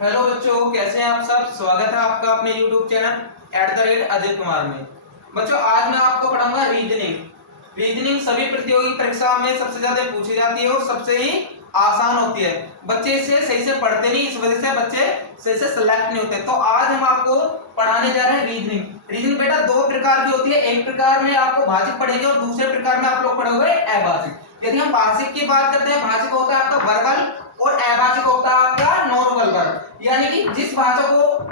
Hello बच्चों, कैसे हैं आप सब। स्वागत है आपका अपने YouTube चैनल @अजय कुमार में। बच्चों, आज मैं आपको पढ़ाऊंगा रीजनिंग। रीजनिंग सभी प्रतियोगी परीक्षाओं में सबसे ज्यादा पूछी जाती है और सबसे ही आसान होती है। बच्चे इसे सही से पढ़ते नहीं, इस वजह से बच्चे सही से सेलेक्ट नहीं होते। तो आज हम आपको पढ़ाने जा रहे हैं रीजनिंग। रीजनिंग बेटा दो प्रकार की होती है, एक प्रकार में आपको भाषिक पढ़ेंगे और दूसरे प्रकार में आप लोग पढ़ोगे अभाषिक। यदि हम भाषिक की बात करते हैं, भाषिक होता है आपका वर्बल और अभाषिक होता है आपका नॉन वर्बल। यानी कि जिस भाषा को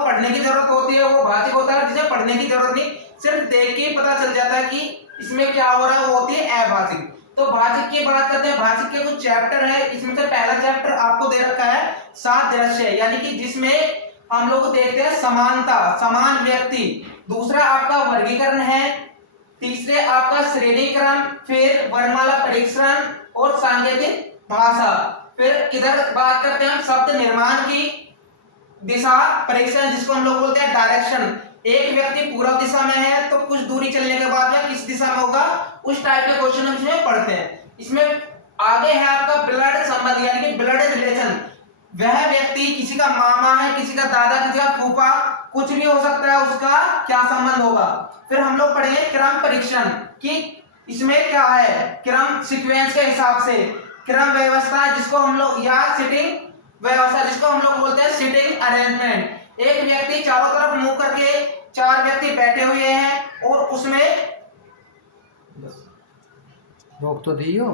पढ़ने की जरूरत होती है वो भाषिक होता है, जिसे पढ़ने की जरूरत नहीं, सिर्फ देख के पता चल जाता है कि इसमें क्या हो रहा है, वो होती है अभाषिक। तो भाषिक की बात करते हैं। भाषिक के कुछ चैप्टर है, इसमें से पहला चैप्टर आपको दे रखा है सात दृश्य, यानी कि जिसमें हम लोग देखते हैं समानता, समान व्यक्ति। दूसरा आपका वर्गीकरण है, तीसरे आपका श्रेणीक्रम, फिर वर्णमाला परीक्षण और सांकेतिक भाषा। फिर इधर बात करते हैं हम शब्द निर्माण की, दिशा परीक्षण जिसको हम लोग बोलते हैं डायरेक्शन। एक व्यक्ति पूर्व दिशा में है तो कुछ दूरी चलने के बाद में किस दिशा में होगा, उस टाइप के क्वेश्चन हम इसमें पढ़ते हैं। इसमें आगे है आपका ब्लड संबंध, यानी कि ब्लड रिलेशन। वह व्यक्ति किसी का मामा है, किसी का दादा, किसी का फूफा, कुछ भी हो सकता है, उसका क्या संबंध होगा। फिर हम लोग पढ़ेंगे क्रम परीक्षण कि इसमें क्या है, क्रम सीक्वेंस के हिसाब से, क्रम व्यवस्था जिसको हम लोग, या सिटिंग व्यवस्था जिसको हम लोग बोलते हैं सिटिंग अरेंजमेंट। एक व्यक्ति चारों तरफ मुंह करके, चार व्यक्ति बैठे हुए हैं और उसमें रोक तो दियो।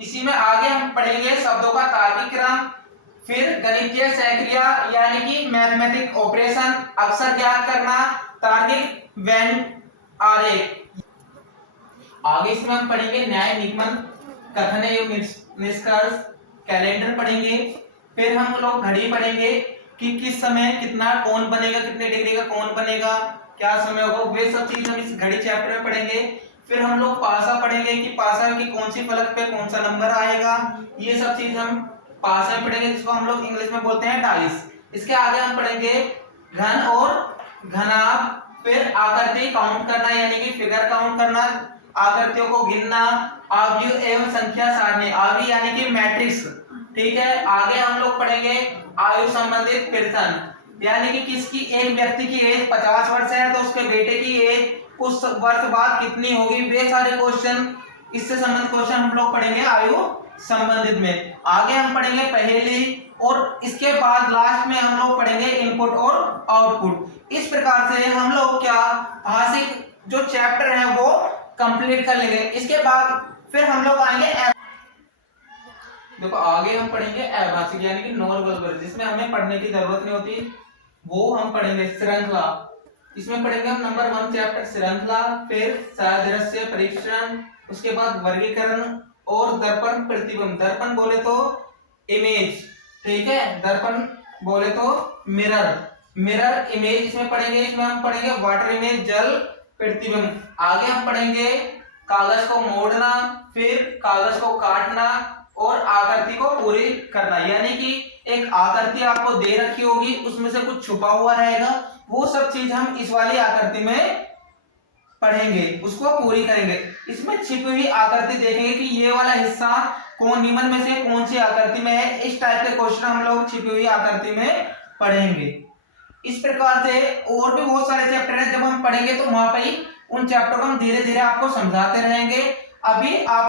इसी में आगे हम पढ़ेंगे शब्दों का तार्किक क्रम, फिर गणितीय सहक्रिया यानी कि मैथमेटिक ऑपरेशन, अक्षर ज्ञात करना, तार्किक वेन आरेख। आगे इसमें हम पढ़ेंगे न्याय निगमन, कथन एवं निष्कर्ष, कैलेंडर पढ़ेंगे। फिर हम लोग घड़ी पढ़ेंगे कि किस समय कितना कोण बनेगा, कितने डिग्री का कोण बनेगा, क्या समय होगा, वे सब चीज हम इस घड़ी चैप्टर में पढ़ेंगे। फिर हम लोग पासा पढ़ेंगे कि पासा की कौन सी फलक पे कौन सा नंबर आएगा, ये सब चीज हम पासा में पढ़ेंगे, जिसको हम लोग इंग्लिश में बोलते हैं डाइस। इसके आगे हम पढ़ेंगे घन और घनाभ, फिर आकृति काउंट करना यानी कि फिगर काउंट करना, आकृतियों को गिनना, आव्यूह एवं संख्या सारणी, आव्यूह यानी कि मैट्रिक्स। ठीक है, आगे हम लोग पढ़ेंगे आयु संबंधित प्रश्न, यानी कि किसकी, एक व्यक्ति की एज 50 वर्ष है तो उसके बेटे की एज कुछ वर्ष बाद कितनी होगी, वे सारे क्वेश्चन, इससे संबंधित क्वेश्चन हम लोग पढ़ेंगे आयु संबंधित में। आगे हम पढ़ेंगे पहेली और इसके बाद लास्ट में हम लोग पढ़ेंगे इनपुट और आउटपुट। इस प्रकार से हम लोग क्या भाषिक जो चैप्टर है वो कंप्लीट कर लेंगे। इसके बाद फिर हम लोग आएंगे देखो आगे हम पढ़ेंगे अभाषिक यानी कि नॉन वर्बल, जिसमें हमें पढ़ने की जरूरत नहीं होती, वो हम पढ़ेंगे श्रृंखला। इसमें पढ़ेंगे हम नंबर 1 चैप्टर श्रृंखला, फिर सादृश्य परीक्षण, उसके बाद वर्गीकरण और दर्पण प्रतिबिंब। दर्पण बोले तो इमेज, ठीक है, दर्पण बोले तो मिरर, मिरर इमेज इसमें पढ़ेंगे। इसमें हम पढ़ेंगे वाटर इमेज, जल प्रतिबिंब। आगे हम पढ़ेंगे कागज को मोड़ना, फिर कागज को काटना और आकृति को पूरी करना, यानी कि एक आकृति आपको दे रखी होगी, उसमें से कुछ छुपा हुआ रहेगा, वो सब चीज हम इस वाली आकृति में पढ़ेंगे, उसको पूरी करेंगे। इसमें छिपी हुई आकृति देखेंगे कि ये वाला हिस्सा कौन, निम्न में से कौन सी आकृति में है, इस टाइप के क्वेश्चन हम लोग छिपी हुई आकृति में पढ़ेंगे। इस प्रकार से और भी बहुत सारे चैप्टर हैं, जब हम पढ़ेंगे तो वहां पर ही उन चैप्टर को हम धीरे धीरे आपको समझाते रहेंगे। अभी आप